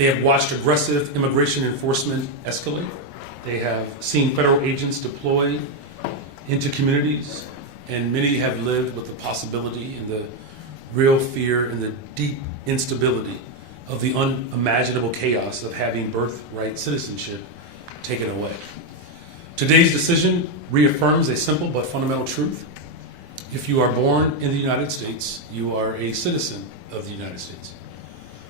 They have watched aggressive immigration enforcement escalate. They have seen federal agents deploy into communities, and many have lived with the possibility and the real fear and the deep instability of the unimaginable chaos of having birthright citizenship taken away. Today's decision reaffirms a simple but fundamental truth. If you are born in the United States, you are a citizen of the United States.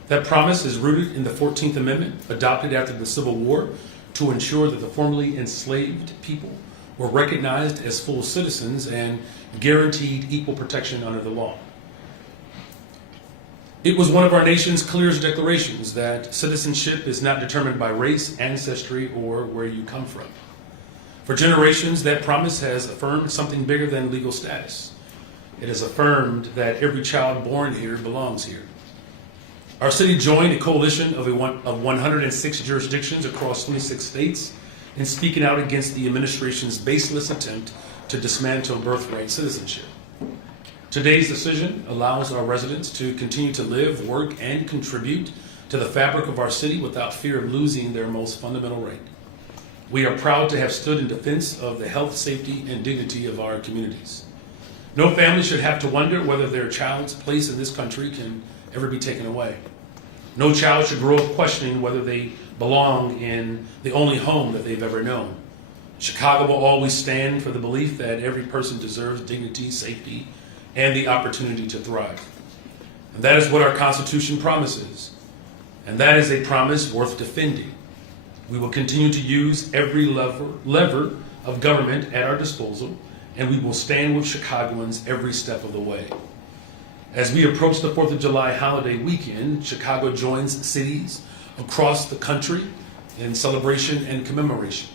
That promise is rooted in the 14th Amendment, adopted after the Civil War to ensure that the formerly enslaved people were recognized as full citizens and guaranteed equal protection under the law. It was one of our nation's clearest declarations that citizenship is not determined by race, ancestry, or where you come from. For generations, that promise has affirmed something bigger than legal status. It has affirmed that every child born here belongs here. Our city joined a coalition of 106 jurisdictions across 26 states in speaking out against the administration's baseless attempt to dismantle birthright citizenship. Today's decision allows our residents to continue to live, work, and contribute to the fabric of our city without fear of losing their most fundamental right. We are proud to have stood in defense of the health, safety, and dignity of our communities. No family should have to wonder whether their child's place in this country can ever be taken away. No child should grow up questioning whether they belong in the only home that they've ever known. Chicago will always stand for the belief that every person deserves dignity, safety, and the opportunity to thrive. And that is what our Constitution promises. And that is a promise worth defending. We will continue to use every lever of government at our disposal, and we will stand with Chicagoans every step of the way. As we approach the 4th of July holiday weekend, Chicago joins cities across the country in celebration and commemoration.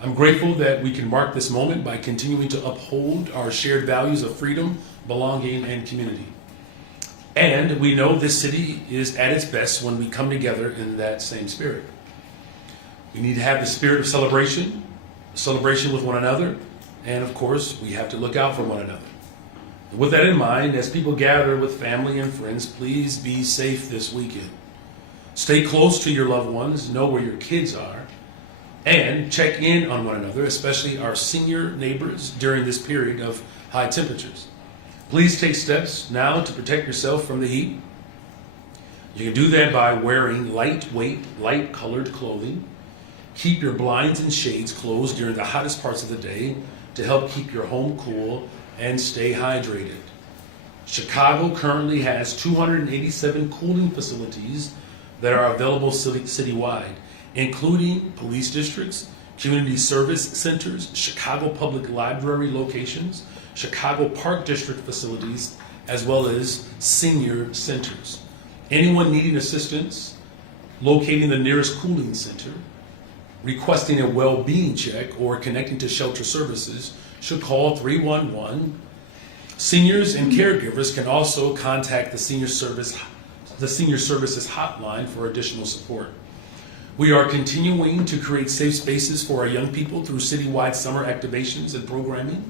I'm grateful that we can mark this moment by continuing to uphold our shared values of freedom, belonging, and community. And we know this city is at its best when we come together in that same spirit. We need to have the spirit of celebration with one another, and of course, we have to look out for one another. With that in mind, as people gather with family and friends, please be safe this weekend. Stay close to your loved ones, know where your kids are, and check in on one another, especially our senior neighbors during this period of high temperatures. Please take steps now to protect yourself from the heat. You can do that by wearing lightweight, light-colored clothing. Keep your blinds and shades closed during the hottest parts of the day to help keep your home cool and stay hydrated. Chicago currently has 287 cooling facilities that are available citywide, including police districts, community service centers, Chicago Public Library locations, Chicago Park District facilities, as well as senior centers. Anyone needing assistance locating the nearest cooling center, requesting a well-being check, or connecting to shelter services should call 311. Seniors and caregivers can also contact the senior services hotline for additional support. We are continuing to create safe spaces for our young people through citywide summer activations and programming.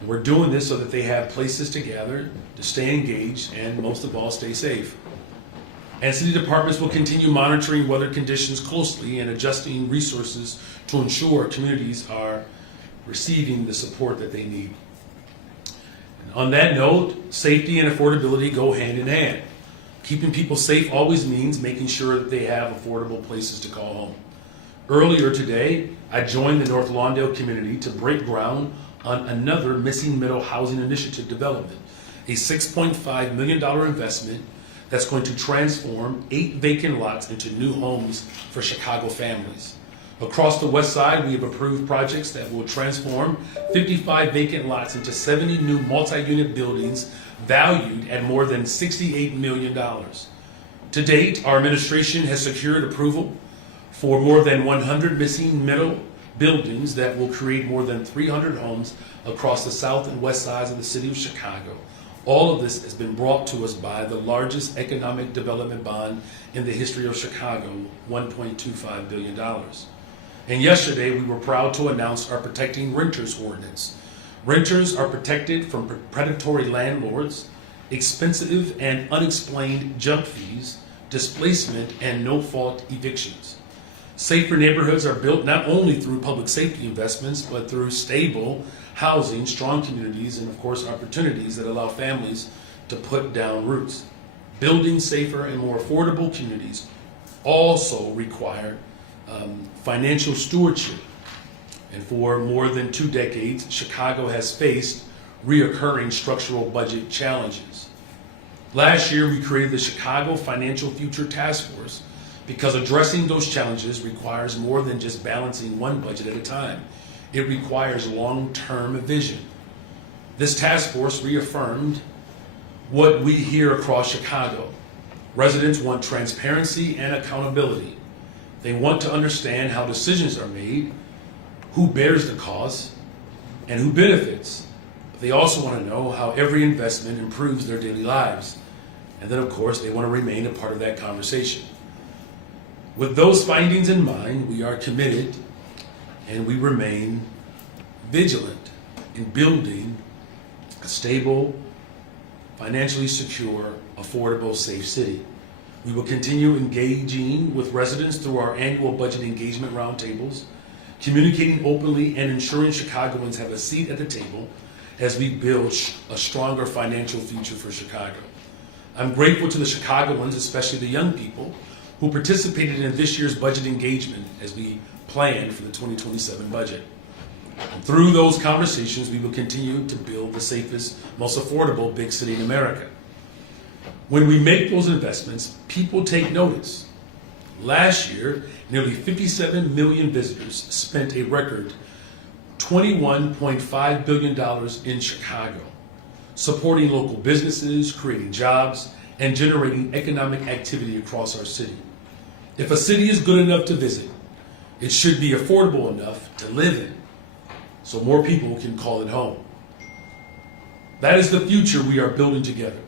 And we're doing this so that they have places to gather, to stay engaged, and most of all, stay safe. And city departments will continue monitoring weather conditions closely and adjusting resources to ensure communities are receiving the support that they need. And on that note, safety and affordability go hand in hand. Keeping people safe always means making sure that they have affordable places to call home. Earlier today, I joined the North Lawndale community to break ground on another missing middle housing initiative development, a $6.5 million investment that's going to transform 8 vacant lots into new homes for Chicago families. Across the west side, we have approved projects that will transform 55 vacant lots into 70 new multi-unit buildings valued at more than $68 million. To date, our administration has secured approval for more than 100 missing middle buildings that will create more than 300 homes across the south and west sides of the city of Chicago. All of this has been brought to us by the largest economic development bond in the history of Chicago, $1.25 billion. And yesterday, we were proud to announce our Protecting Renters Ordinance. Renters are protected from predatory landlords, expensive and unexplained jump fees, displacement, and no-fault evictions. Safer neighborhoods are built not only through public safety investments, but through stable housing, strong communities, and of course opportunities that allow families to put down roots. Building safer and more affordable communities also require financial stewardship. And for more than 2 decades, Chicago has faced reoccurring structural budget challenges. Last year, we created the Chicago Financial Future Task Force because addressing those challenges requires more than just balancing one budget at a time. It requires long-term vision. This task force reaffirmed what we hear across Chicago. Residents want transparency and accountability. They want to understand how decisions are made, who bears the cost, and who benefits. They also want to know how every investment improves their daily lives. And then, of course, they want to remain a part of that conversation. With those findings in mind, we are committed and we remain vigilant in building a stable, financially secure, affordable, safe city. We will continue engaging with residents through our annual budget engagement roundtables, communicating openly and ensuring Chicagoans have a seat at the table as we build a stronger financial future for Chicago. I'm grateful to the Chicagoans, especially the young people, who participated in this year's budget engagement as we plan for the 2027 budget. And through those conversations, we will continue to build the safest, most affordable big city in America. When we make those investments, people take notice. Last year, nearly 57 million visitors spent a record $21.5 billion in Chicago, supporting local businesses, creating jobs, and generating economic activity across our city. If a city is good enough to visit, it should be affordable enough to live in, so more people can call it home. That is the future we are building together,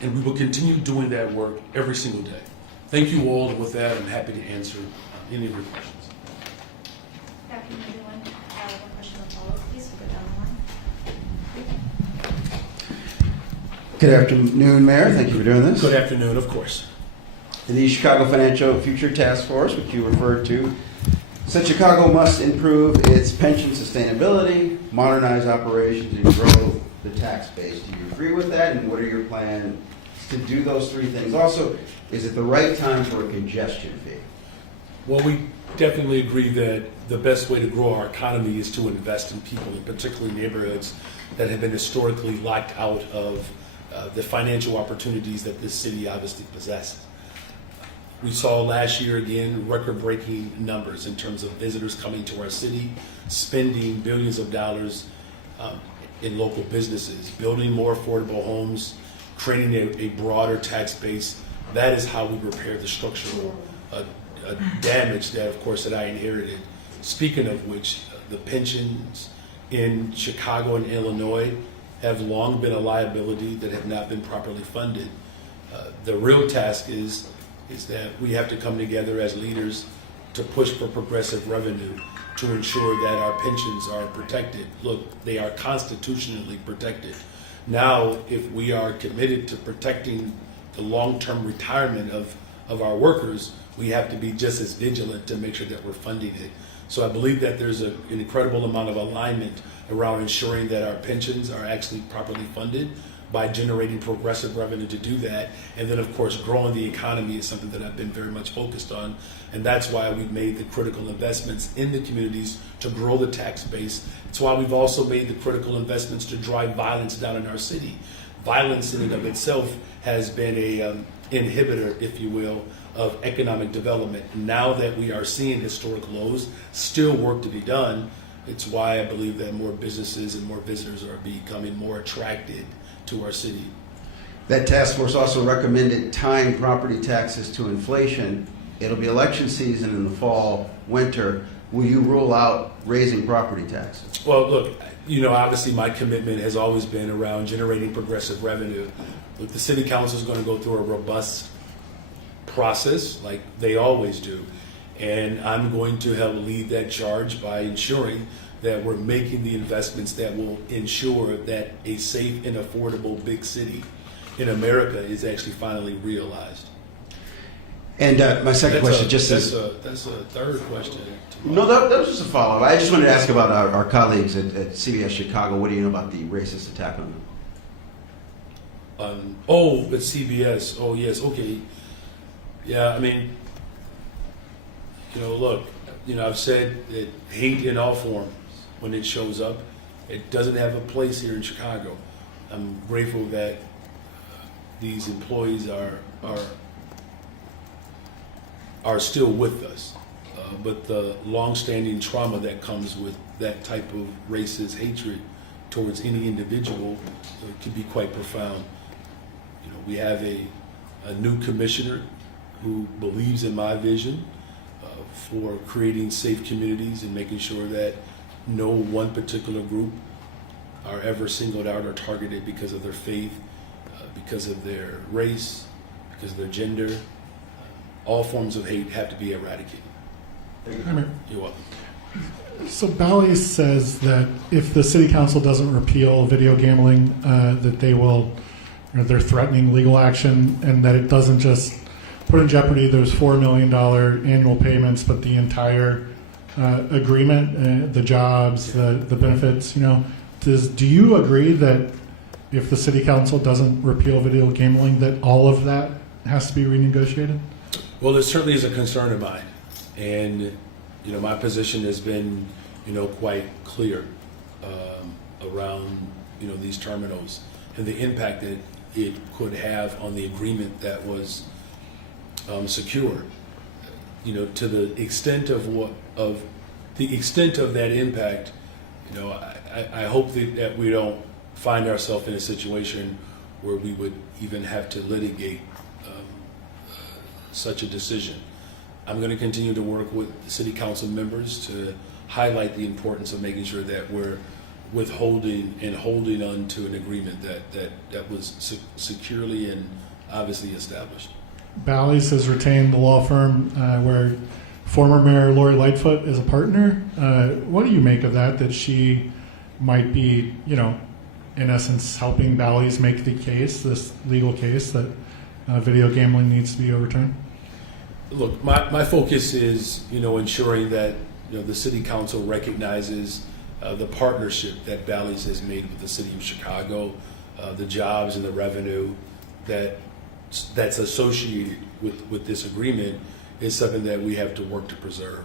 and we will continue doing that work every single day. Thank you all, and with that, I'm happy to answer any of your questions. Captain, anyone have one question or follow-up, please? We'll go down the line. Good afternoon, Mayor. Thank you for doing this. Good afternoon, of course. The Chicago Financial Future Task Force, which you referred to, said Chicago must improve its pension sustainability, modernize operations, and grow the tax base. Do you agree with that, and what are your plans to do those three things? Also, is it the right time for a congestion fee? Well, we definitely agree that the best way to grow our economy is to invest in people, and particularly neighborhoods that have been historically locked out of the financial opportunities that this city obviously possesses. We saw last year, again, record-breaking numbers in terms of visitors coming to our city, spending billions of dollars in local businesses, building more affordable homes, creating a broader tax base. That is how we repair the structural damage that, of course, that I inherited. Speaking of which, the pensions in Chicago and Illinois have long been a liability that have not been properly funded. The real task is that we have to come together as leaders to push for progressive revenue to ensure that our pensions are protected. Look, they are constitutionally protected. Now, if we are committed to protecting the long-term retirement of our workers, we have to be just as vigilant to make sure that we're funding it. So I believe that there's an incredible amount of alignment around ensuring that our pensions are actually properly funded by generating progressive revenue to do that. And then, of course, growing the economy is something that I've been very much focused on. And that's why we've made the critical investments in the communities to grow the tax base. It's why we've also made the critical investments to drive violence down in our city. Violence in and of itself has been a inhibitor, if you will, of economic development. Now that we are seeing historic lows, still work to be done. It's why I believe that more businesses and more visitors are becoming more attracted to our city. That task force also recommended tying property taxes to inflation. It'll be election season in the fall, winter. Will you rule out raising property taxes? Well, look, obviously my commitment has always been around generating progressive revenue. Look, the city council is going to go through a robust process like they always do. And I'm going to help lead that charge by ensuring that we're making the investments that will ensure that a safe and affordable big city in America is actually finally realized. And my second question just that's is... that's a third question. No, that was just a follow-up. I just wanted to ask about our colleagues at CBS Chicago. What do you know about the racist attack on them? At CBS. Oh, yes. Okay. Yeah. I mean, look. I've said that hate in all forms, when it shows up, it doesn't have a place here in Chicago. I'm grateful that these employees are still with us. But the long-standing trauma that comes with that type of racist hatred towards any individual can be quite profound. We have a new commissioner who believes in my vision for creating safe communities and making sure that no one particular group are ever singled out or targeted because of their faith, because of their race, because of their gender. All forms of hate have to be eradicated. You're welcome. So Bally's says that if the city council doesn't repeal video gambling, that they're threatening legal action, and that it doesn't just put in jeopardy those $4 million annual payments, but the entire agreement, the jobs, the benefits. Do you agree that if the city council doesn't repeal video gambling, that all of that has to be renegotiated? Well, it certainly is a concern of mine. And, my position has been, quite clear around, these terminals and the impact that it could have on the agreement that was secured. To the extent of that impact, I hope that we don't find ourselves in a situation where we would even have to litigate such a decision. I'm going to continue to work with city council members to highlight the importance of making sure that we're withholding and holding on to an agreement that was securely and obviously established. Bally's has retained the law firm where former Mayor Lori Lightfoot is a partner. What do you make of that she might be, in essence, helping Bally's make the case, this legal case, that video gambling needs to be overturned? Look, my focus is, ensuring that, the city council recognizes the partnership that Bally's has made with the city of Chicago, the jobs and the revenue that's associated with this agreement is something that we have to work to preserve.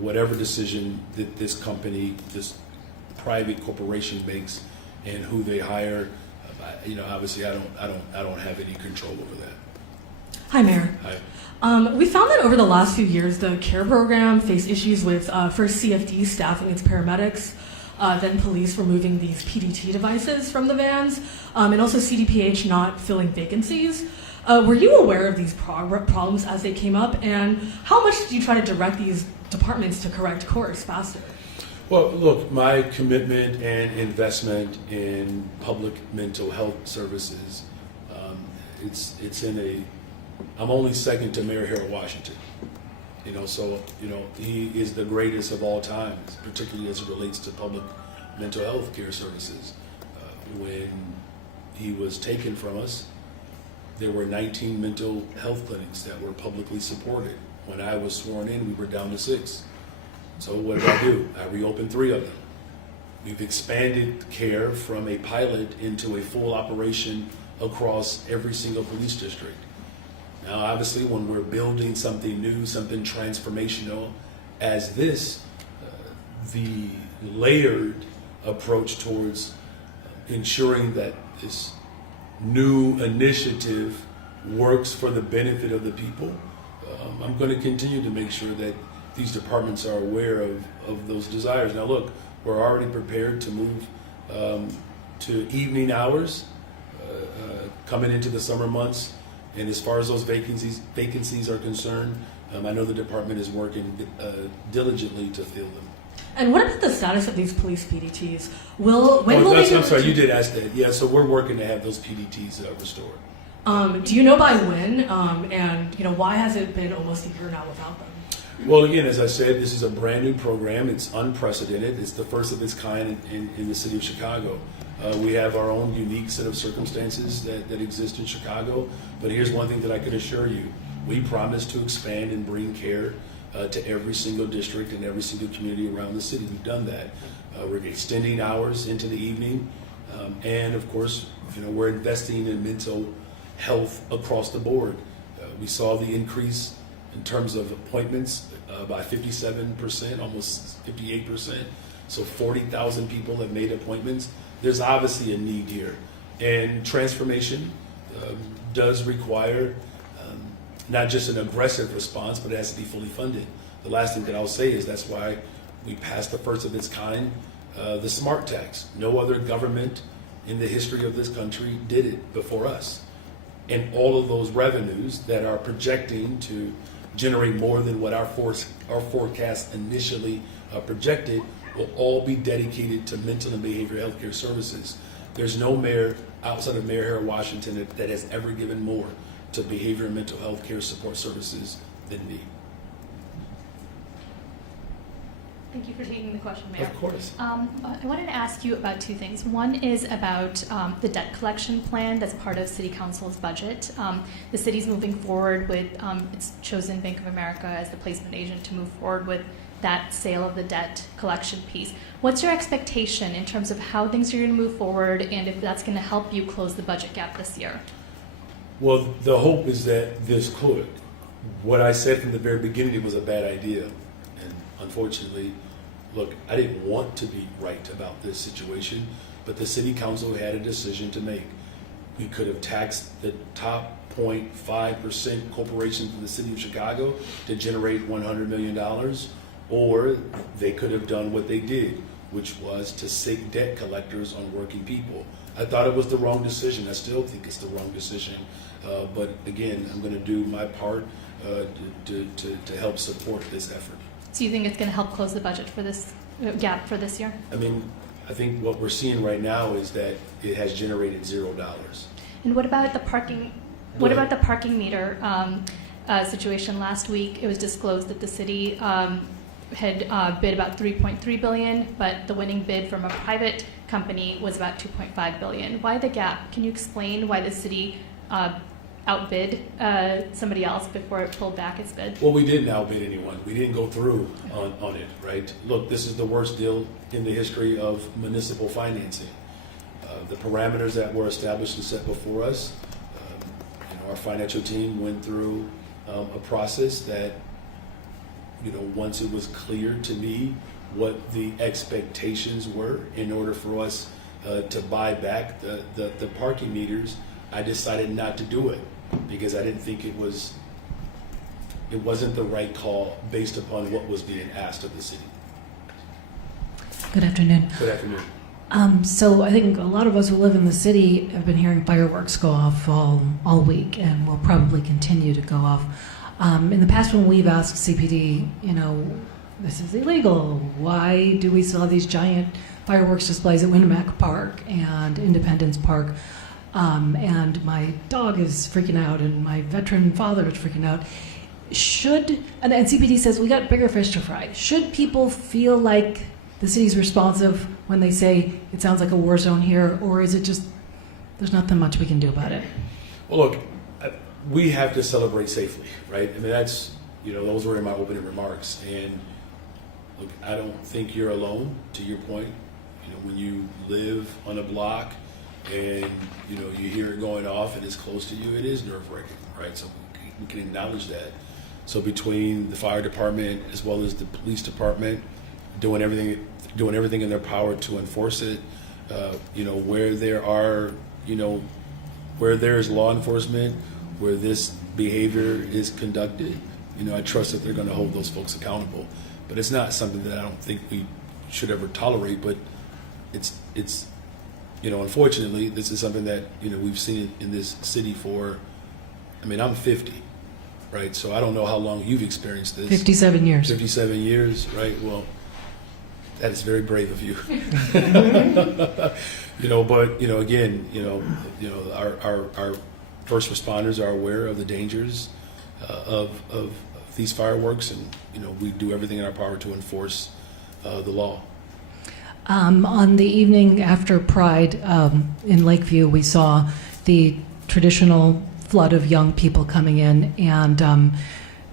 Whatever decision that this company, this private corporation makes and who they hire, obviously I don't have any control over that. Hi, Mayor. Hi. We found that over the last few years, the CARE program faced issues with first CFD staffing its paramedics, then police removing these PDT devices from the vans, and also CDPH not filling vacancies. Were you aware of these problems as they came up, and how much did you try to direct these departments to correct course faster? Well, look, my commitment and investment in public mental health services, I'm only second to Mayor Harold Washington. He is the greatest of all times, particularly as it relates to public mental health care services. When he was taken from us, there were 19 mental health clinics that were publicly supported. When I was sworn in, we were down to 6. So what did I do? I reopened 3 of them. We've expanded care from a pilot into a full operation across every single police district. Now, obviously, when we're building something new, something transformational as this, the layered approach towards ensuring that this new initiative works for the benefit of the people, I'm going to continue to make sure that these departments are aware of those desires. Now, look, we're already prepared to move to evening hours coming into the summer months. And as far as those vacancies are concerned, I know the department is working diligently to fill them. And what about the status of these police PDTs? I'm sorry, you did ask that. Yeah, so we're working to have those PDTs restored. Do you know by when? And why has it been almost a year now without them? Well, again, as I said, this is a brand new program. It's unprecedented. It's the first of its kind in the city of Chicago. We have our own unique set of circumstances that exist in Chicago. But here's one thing that I can assure you. We promise to expand and bring care to every single district and every single community around the city. We've done that. We're extending hours into the evening, and of course, we're investing in mental health across the board. We saw the increase in terms of appointments by 57%, almost 58%. So 40,000 people have made appointments. There's obviously a need here, and transformation does require not just an aggressive response, but it has to be fully funded. The last thing that I'll say is that's why we passed the first of its kind, the smart tax. No other government in the history of this country did it before us. And all of those revenues that are projecting to generate more than what our forecast initially projected will all be dedicated to mental and behavioral health care services. There's no mayor outside of Mayor Harold Washington that has ever given more to behavioral and mental health care support services than me. Thank you for taking the question, Mayor. Of course. I wanted to ask you about two things. One is about the debt collection plan that's part of City Council's budget. The city's moving forward with, it's chosen Bank of America as the placement agent to move forward with that sale of the debt collection piece. What's your expectation in terms of how things are going to move forward and if that's going to help you close the budget gap this year? Well, the hope is that this could. What I said from the very beginning, it was a bad idea. And unfortunately, look, I didn't want to be right about this situation, but the city council had a decision to make. We could have taxed the top 0.5% corporations in the city of Chicago to generate $100 million, or they could have done what they did, which was to sic debt collectors on working people. I thought it was the wrong decision. I still think it's the wrong decision. But again, I'm going to do my part to help support this effort. So you think it's going to help close the budget for this gap for this year? I mean, I think what we're seeing right now is that it has generated $0. And what about the parking? What about the parking meter situation? Last week, it was disclosed that the city had bid about $3.3 billion, but the winning bid from a private company was about $2.5 billion. Why the gap? Can you explain why the city outbid somebody else before it pulled back its bid? Well, we didn't outbid anyone. We didn't go through on it, right? Look, this is the worst deal in the history of municipal financing. The parameters that were established and set before us, our financial team went through a process that, once it was clear to me what the expectations were in order for us to buy back the parking meters, I decided not to do it because I didn't think it wasn't the right call based upon what was being asked of the city. Good afternoon. Good afternoon. So I think a lot of us who live in the city have been hearing fireworks go off all week and will probably continue to go off. In the past when we've asked CPD, this is illegal, why do we still have these giant fireworks displays at Winamac Park and Independence Park? And my dog is freaking out and my veteran father is freaking out. And CPD says we got bigger fish to fry. Should people feel like the city's responsive when they say it sounds like a war zone here, or is it just there's nothing much we can do about it? Well, look, we have to celebrate safely, right? I mean, that's, those were in my opening remarks. And look, I don't think you're alone, to your point. When you live on a block and, you hear it going off and it's close to you, it is nerve-wracking, right? So we can acknowledge that. So between the fire department as well as the police department, doing everything in their power to enforce it, where there are, where there is law enforcement, where this behavior is conducted, I trust that they're going to hold those folks accountable. But it's not something that I don't think we should ever tolerate. But it's unfortunately, this is something that we've seen in this city for. I mean, I'm 50, right? So I don't know how long you've experienced this. 57 years. 57 years, right? Well, that is very brave of you. But again, our first responders are aware of the dangers of these fireworks, and we do everything in our power to enforce the law. On the evening after Pride in Lakeview, we saw the traditional flood of young people coming in, and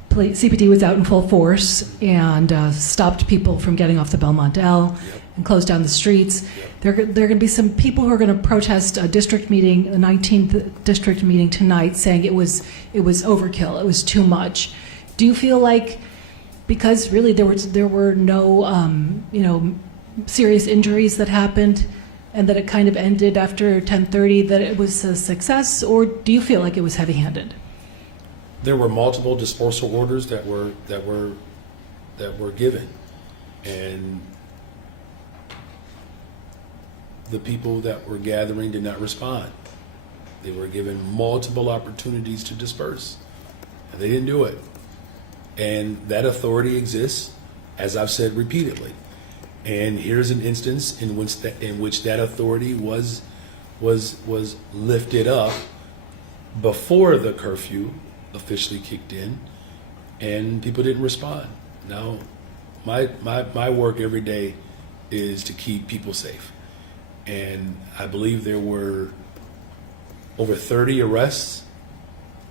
CPD was out in full force and stopped people from getting off the Belmont L and closed down the streets. There are going to be some people who are going to protest a district meeting, the 19th district meeting tonight, saying it was overkill, it was too much. Do you feel like, because really there were no serious injuries that happened, and that it kind of ended after 10:30, that it was a success, or do you feel like it was heavy-handed? There were multiple dispersal orders that were given, and the people that were gathering did not respond. They were given multiple opportunities to disperse, and they didn't do it. And that authority exists, as I've said repeatedly. And here's an instance in which that authority was lifted up before the curfew officially kicked in, and people didn't respond. Now, my work every day is to keep people safe, and I believe there were over 30 arrests.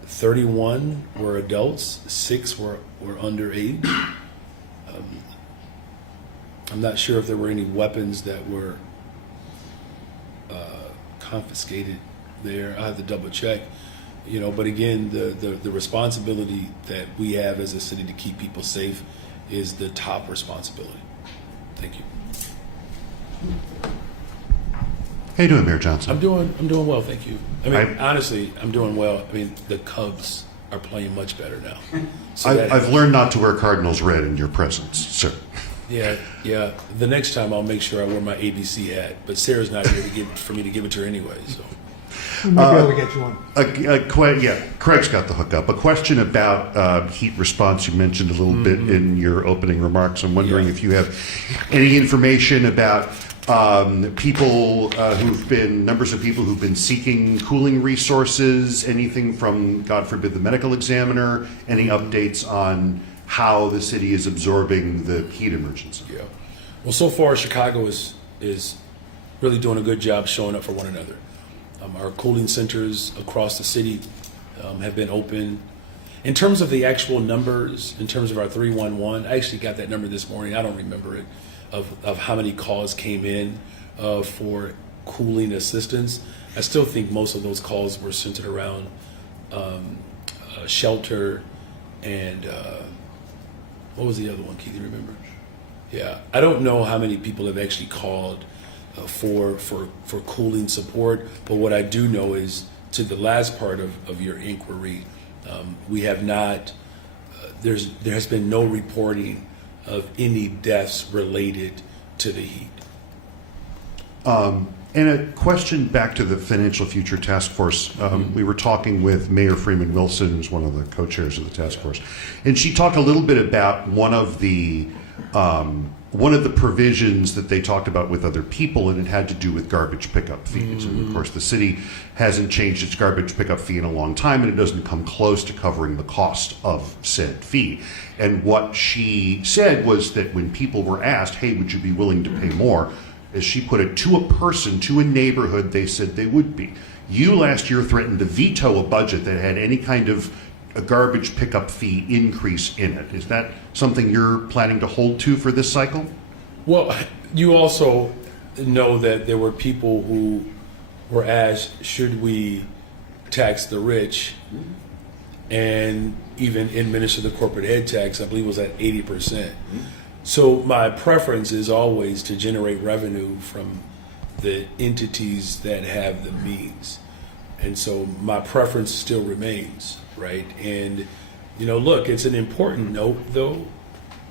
31 were adults, 6 were underage. I'm not sure if there were any weapons that were confiscated there. I have to double check. But again, the responsibility that we have as a city to keep people safe is the top responsibility. Thank you. How you doing, Mayor Johnson? I'm doing well, thank you. Honestly, I'm doing well. The Cubs are playing much better now. So I've learned not to wear Cardinals red in your presence, sir. Yeah. The next time I'll make sure I wear my ABC hat. But Sarah's not here for me to give it to her anyway. So. We'll be able to get you one. Craig's got the hookup. A question about heat response. You mentioned a little bit in your opening remarks. I'm wondering if you have any information about numbers of people who've been seeking cooling resources, anything from, God forbid, the medical examiner, any updates on how the city is absorbing the heat emergency? Yeah. Well, so far, Chicago is really doing a good job showing up for one another. Our cooling centers across the city have been open. In terms of the actual numbers, in terms of our 311, I actually got that number this morning. I don't remember it, of how many calls came in for cooling assistance. I still think most of those calls were centered around shelter and what was the other one, Keith, you remember? Yeah, I don't know how many people have actually called for cooling support, but what I do know is, to the last part of your inquiry, we have not, there has been no reporting of any deaths related to the heat. And a question back to the Financial Future Task Force. We were talking with Mayor Freeman Wilson, who's one of the co-chairs of the task force, and she talked a little bit about one of the provisions that they talked about with other people, and it had to do with garbage pickup fees. And of course, the city hasn't changed its garbage pickup fee in a long time, and it doesn't come close to covering the cost of said fee. And what she said was that when people were asked, hey, would you be willing to pay more, as she put it, to a person, to a neighborhood, they said they would be. You last year threatened to veto a budget that had any kind of a garbage pickup fee increase in it. Is that something you're planning to hold to for this cycle? Well, you also know that there were people who were asked, should we tax the rich? And even administer the corporate head tax, I believe, was at 80%. So my preference is always to generate revenue from the entities that have the means. And so my preference still remains, right? And, look, it's an important note, though,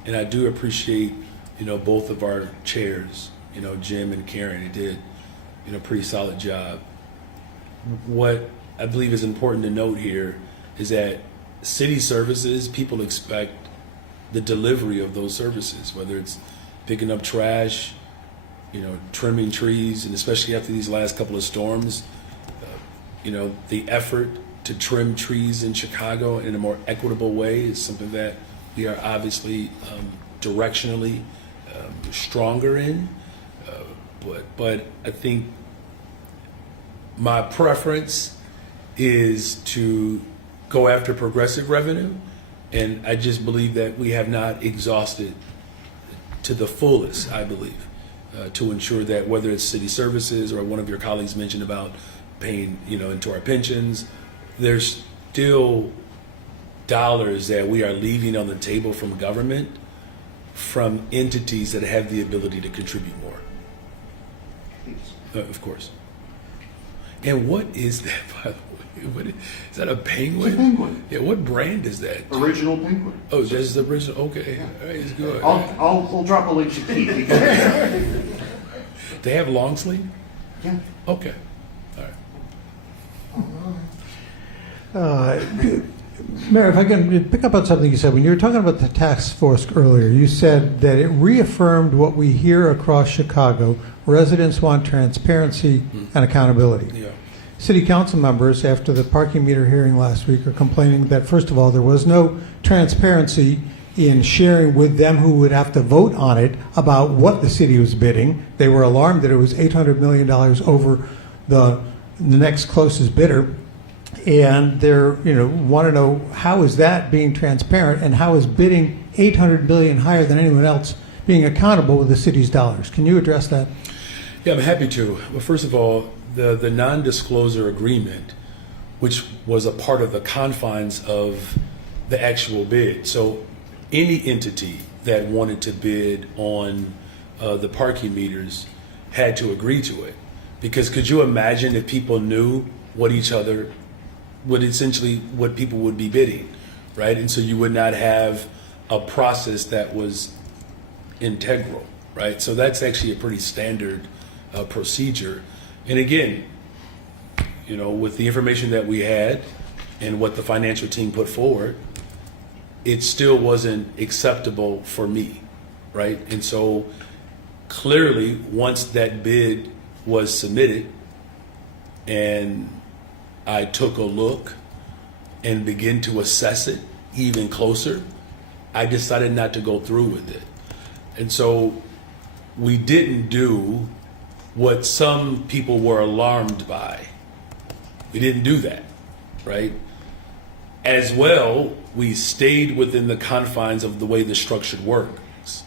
and I do appreciate, both of our chairs, Jim and Karen, they did, a pretty solid job. What I believe is important to note here is that city services, people expect the delivery of those services, whether it's picking up trash, trimming trees, and especially after these last couple of storms, the effort to trim trees in Chicago in a more equitable way is something that we are obviously directionally stronger in. But I think my preference is to go after progressive revenue, and I just believe that we have not exhausted to the fullest, I believe, to ensure that whether it's city services or one of your colleagues mentioned about paying, into our pensions, there's still dollars that we are leaving on the table from government, from entities that have the ability to contribute more. Of course. And what is that, by the way? Is that a penguin? It's a penguin. Yeah, what brand is that? Original penguin. Oh, this is the original? Okay. All right, it's good. I'll drop a link to Keith. They have long sleeve? Yeah. Okay. All right. Mayor, if I can pick up on something you said. When you were talking about the task force earlier, you said that it reaffirmed what we hear across Chicago. Residents want transparency and accountability. Yeah. City council members, after the parking meter hearing last week, are complaining that, first of all, there was no transparency in sharing with them who would have to vote on it about what the city was bidding. They were alarmed that it was $800 million over the next closest bidder. And they're, want to know, how is that being transparent, and how is bidding $800 million higher than anyone else being accountable with the city's dollars? Can you address that? Yeah, I'm happy to. Well, first of all, the non-disclosure agreement, which was a part of the confines of the actual bid. So any entity that wanted to bid on the parking meters had to agree to it. Because could you imagine if people knew what people would be bidding, right? And so you would not have a process that was integral, right? So that's actually a pretty standard procedure. And again, with the information that we had and what the financial team put forward, it still wasn't acceptable for me, right? And so clearly, once that bid was submitted and I took a look and began to assess it even closer, I decided not to go through with it. And so we didn't do what some people were alarmed by. We didn't do that, right? As well, we stayed within the confines of the way the structure works.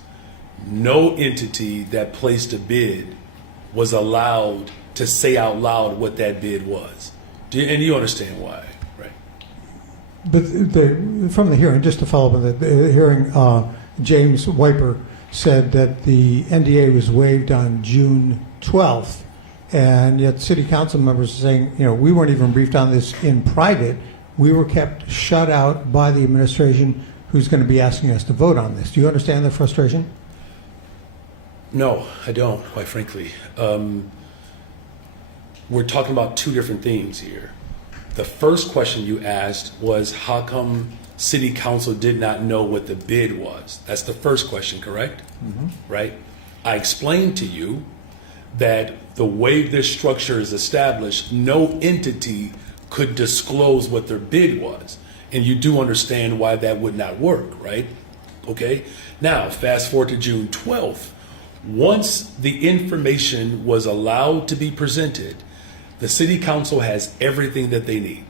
No entity that placed a bid was allowed to say out loud what that bid was. And you understand why, right? But from the hearing, just to follow up on the hearing, James Wiper said that the NDA was waived on June 12th, and yet city council members are saying, we weren't even briefed on this in private. We were kept shut out by the administration, who's going to be asking us to vote on this. Do you understand the frustration? No, I don't, quite frankly. We're talking about two different things here. The first question you asked was, how come city council did not know what the bid was? That's the first question, correct? Mm-hmm. Right? I explained to you that the way this structure is established, no entity could disclose what their bid was. And you do understand why that would not work, right? Okay? Now, fast forward to June 12th. Once the information was allowed to be presented, the city council has everything that they need.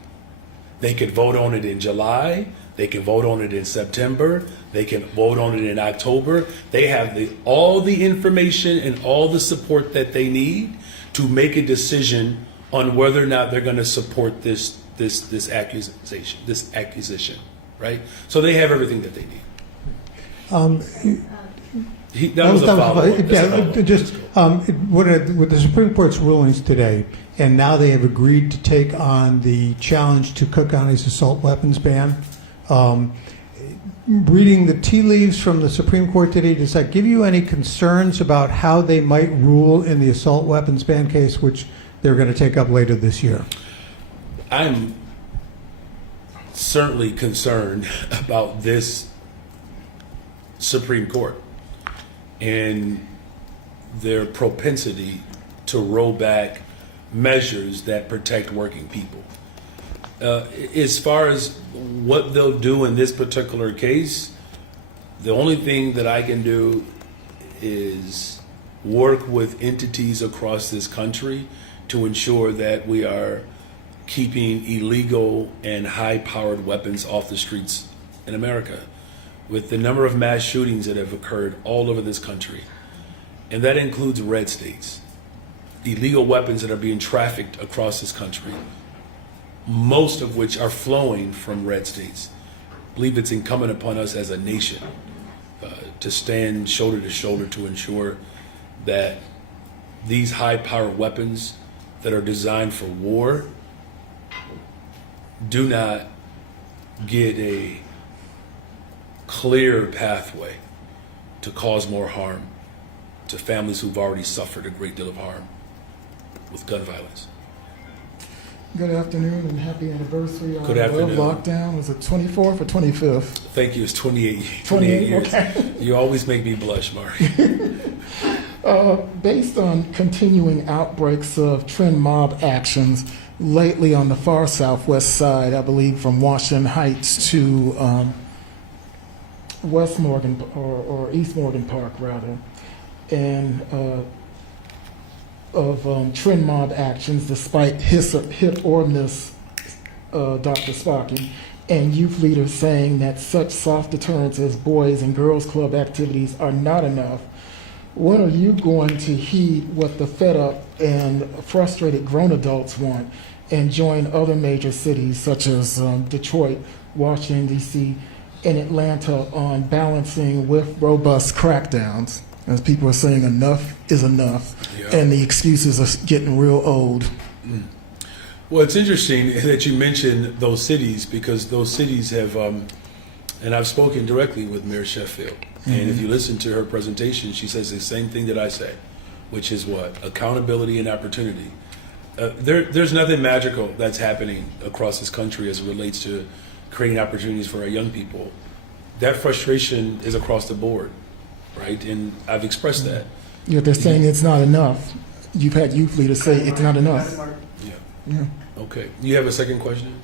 They could vote on it in July. They can vote on it in September. They can vote on it in October. They have all the information and all the support that they need to make a decision on whether or not they're going to support this acquisition, right? So they have everything that they need. That was a follow-up. With the Supreme Court's rulings today, and now they have agreed to take on the challenge to Cook County's assault weapons ban. Reading the tea leaves from the Supreme Court today, does that give you any concerns about how they might rule in the assault weapons ban case, which they're going to take up later this year? I'm certainly concerned about this Supreme Court and their propensity to roll back measures that protect working people. As far as what they'll do in this particular case, the only thing that I can do is work with entities across this country to ensure that we are keeping illegal and high-powered weapons off the streets in America, with the number of mass shootings that have occurred all over this country. And that includes red states. Illegal weapons that are being trafficked across this country, most of which are flowing from red states. I believe it's incumbent upon us as a nation to stand shoulder to shoulder to ensure that these high-powered weapons that are designed for war do not get a clear pathway to cause more harm to families who've already suffered a great deal of harm with gun violence. Good afternoon and happy anniversary. Good afternoon. Lockdown, was it 24th or 25th? Thank you. It's 28 28, years. okay. You always make me blush, Mark. Based on continuing outbreaks of trend mob actions lately on the far southwest side, I believe from Washington Heights to West Morgan or East Morgan Park rather, and of trend mob actions despite hit or miss, Dr. Sparky, and youth leaders saying that such soft deterrents as boys and girls club activities are not enough. When are you going to heed what the fed up and frustrated grown adults want and join other major cities such as Detroit, Washington, D.C., and Atlanta on balancing with robust crackdowns? As people are saying, enough is enough, and the excuses are getting real old. Well, it's interesting that you mentioned those cities, because those cities have, and I've spoken directly with Mayor Sheffield, and if you listen to her presentation, she says the same thing that I say, which is what? Accountability and opportunity. There's nothing magical that's happening across this country as it relates to creating opportunities for our young people. That frustration is across the board, right? And I've expressed that. Yet they're saying it's not enough. You've had youth leaders say it's not enough. Yeah. Okay. You have a second question?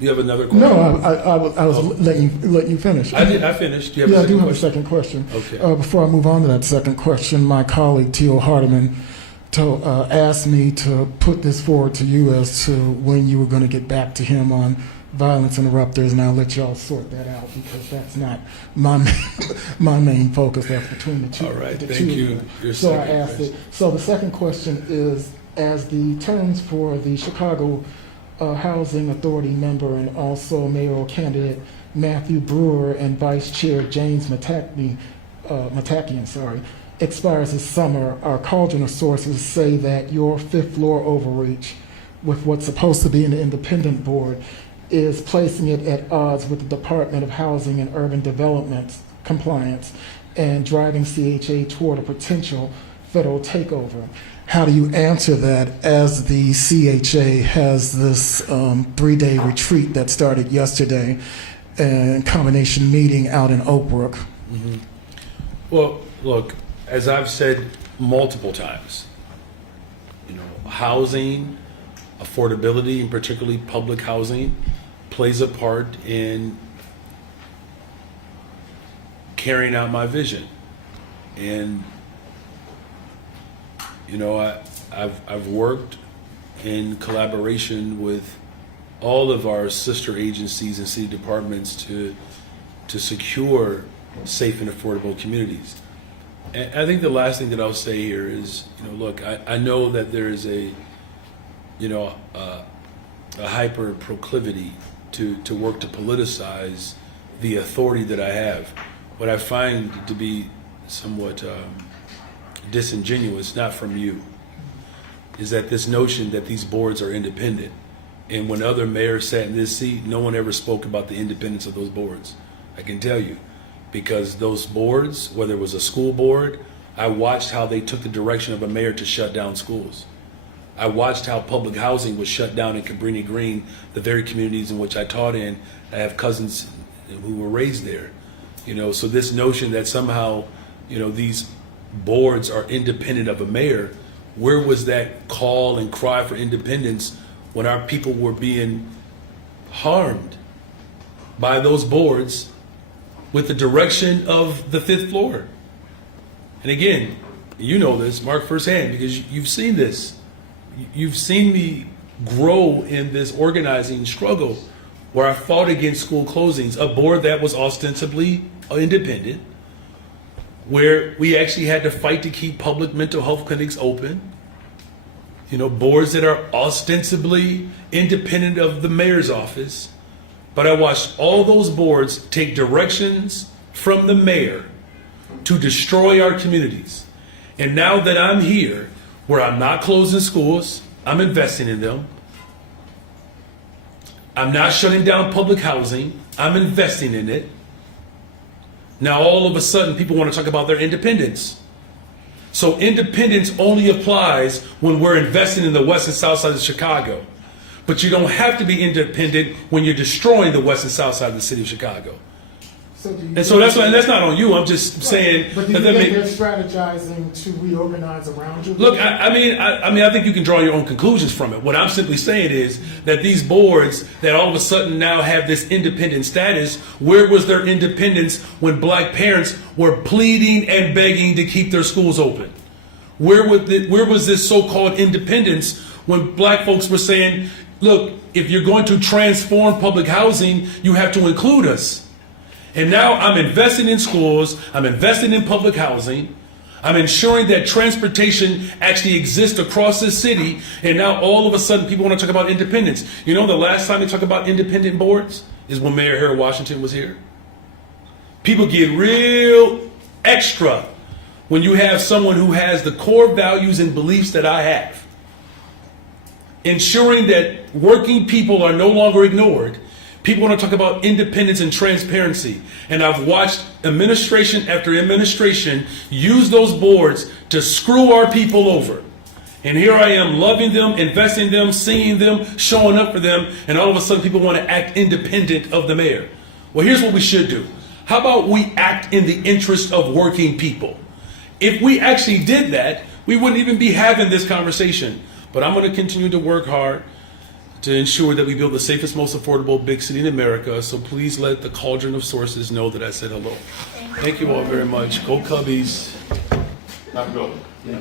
You have another question? No, I was letting you finish. I finished. Do you have Yeah, a I do second have a question? second question. Okay. Before I move on to that second question, my colleague Teal Hardiman asked me to put this forward to you as to when you were going to get back to him on violence interrupters, and I'll let y'all sort that out because that's not my main focus. That's between the two. All right, the thank two of you. them. Your So I second asked question. it. So the second question is, as the terms for the Chicago Housing Authority member and also mayoral candidate Matthew Brewer and Vice Chair James Matakian, expires this summer, our cauldron of sources say that your fifth floor overreach with what's supposed to be an independent board is placing it at odds with the Department of Housing and Urban Development compliance and driving CHA toward a potential federal takeover. How do you answer that as the CHA has this 3-day retreat that started yesterday and combination meeting out in Oak Brook? Well, look, as I've said multiple times, housing, affordability, and particularly public housing, plays a part in carrying out my vision. And I've worked in collaboration with all of our sister agencies and city departments to secure safe and affordable communities. And I think the last thing that I'll say here is, look, I know that there is a hyper proclivity to work to politicize the authority that I have. What I find to be somewhat disingenuous, not from you, is that this notion that these boards are independent. And when other mayors sat in this seat, no one ever spoke about the independence of those boards. I can tell you, because those boards, whether it was a school board, I watched how they took the direction of a mayor to shut down schools. I watched how public housing was shut down in Cabrini Green, the very communities in which I taught in. I have cousins who were raised there. So this notion that somehow, these boards are independent of a mayor, where was that call and cry for independence when our people were being harmed by those boards with the direction of the fifth floor? And again, you know this, Mark, firsthand, because you've seen this. You've seen me grow in this organizing struggle where I fought against school closings, a board that was ostensibly independent, where we actually had to fight to keep public mental health clinics open. You know, boards that are ostensibly independent of the mayor's office. But I watched all those boards take directions from the mayor to destroy our communities. And now that I'm here, where I'm not closing schools, I'm investing in them. I'm not shutting down public housing, I'm investing in it. Now all of a sudden people want to talk about their independence. So independence only applies when we're investing in the west and south side of Chicago. But you don't have to be independent when you're destroying the west and south side of the city of Chicago. And so that's why, and that's not on you. I'm just saying. But do you think they're strategizing to reorganize around you? Look, I think you can draw your own conclusions from it. What I'm simply saying is that these boards that all of a sudden now have this independent status, where was their independence when black parents were pleading and begging to keep their schools open? Where was this so-called independence when black folks were saying, look, if you're going to transform public housing, you have to include us. And now I'm investing in schools, I'm investing in public housing, I'm ensuring that transportation actually exists across the city, and now all of a sudden people want to talk about independence. You know, the last time they talk about independent boards is when Mayor Harold Washington was here. People get real extra when you have someone who has the core values and beliefs that I have. Ensuring that working people are no longer ignored. People want to talk about independence and transparency. And I've watched administration after administration use those boards to screw our people over. And here I am loving them, investing in them, seeing them, showing up for them, and all of a sudden people want to act independent of the mayor. Well, here's what we should do. How about we act in the interest of working people? If we actually did that, we wouldn't even be having this conversation. But I'm going to continue to work hard to ensure that we build the safest, most affordable big city in America. So please let the cauldron of sources know that I said hello. Thank you all very much. Go Cubbies. Have a good one. Yeah,